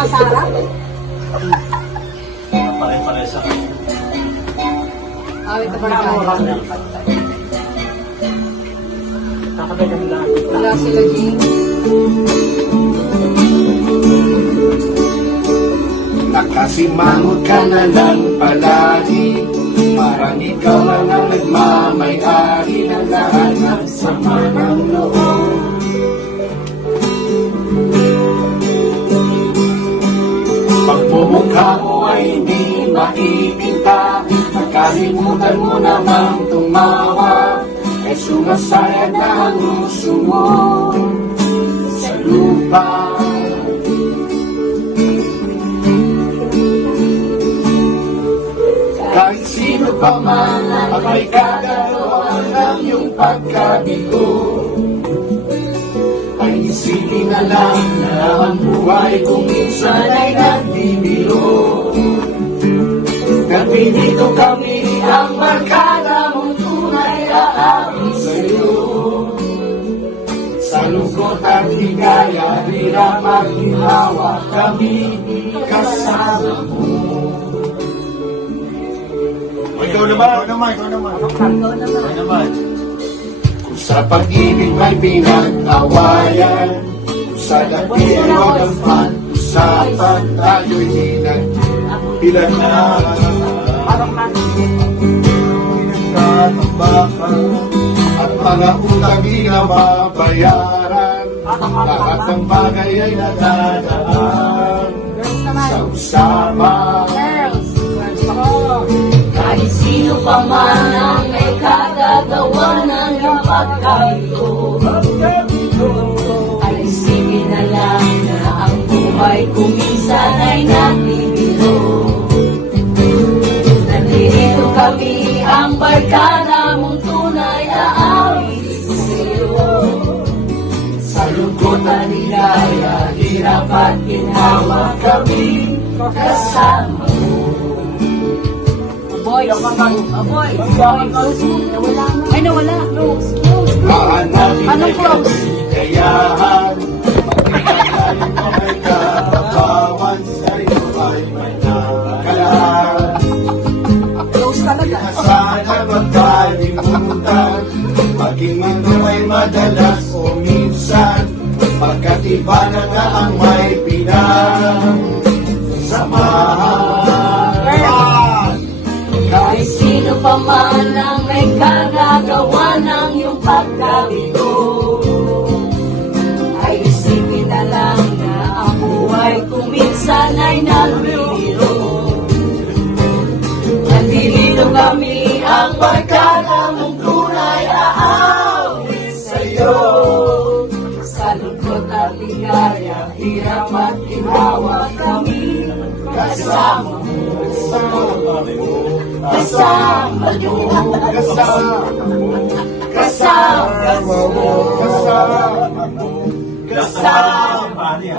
nasa harap. Pare-pare sa Awit na barkada. kakabilang lang. Wala sila, Jing. Nakasimangot ka na lang palagi, parang ikaw lang ang nagmamay-ari ng lahat ng sama ng loob. Pagmumukha mo ay hindi makikita, nakalimutan mo namang tumawa, ay sumasayad na ang puso mo sa lupa. Kahit sino pa man ang may kagagawa ng iyong pagkabigo, ay isipin na lang na ang buhay kung minsan ay nagbibiro. Nandito kami ang barkada mong tunay aamin sa'yo. Sa lungkot at higaya, hirap at ginawa, kami kasama mo. Ikaw naman. Kung sa pag-ibig may pinag-awayan, sa dating walang usapan, tayo'y di nagpilan na. Pinagtatambakan At mga utang di na mabayaran, lahat ng bagay ay nadadaan sa usapan. Kahit sino pa man ang may kagagawa ng iyong pagkabigo, ay isipin na lang na ang buhay kung minsan ay nagbibiro. Nandito kami ang barkada mong tunay aawit sa'yo. Sa lungkot at ligaya, hirap at ginawa, kami kasama mo. Boy, boy. Ay, nawala. Close. Hahanapin ay Anong close? kasigayahan, pagkakalit mo ay kakabawan, sa'yo ay may nakakalaan. Close talaga. Sana magkalimutan, maging ito ay madalas o minsan, pagkat iba na nga ang may pinagsamahan. Kahit sino pa man ang may kagagawa ng iyong pagkabigo, ay isipin na lang na ang buhay kung minsan ay nagbibiro. Nandito kami ang barkada mong tunay aawit sa'yo. Sa lungkot at ligaya, hirap at ginawa, kami kasama mo. Kasama mo. Kasama mo. Kasama mo.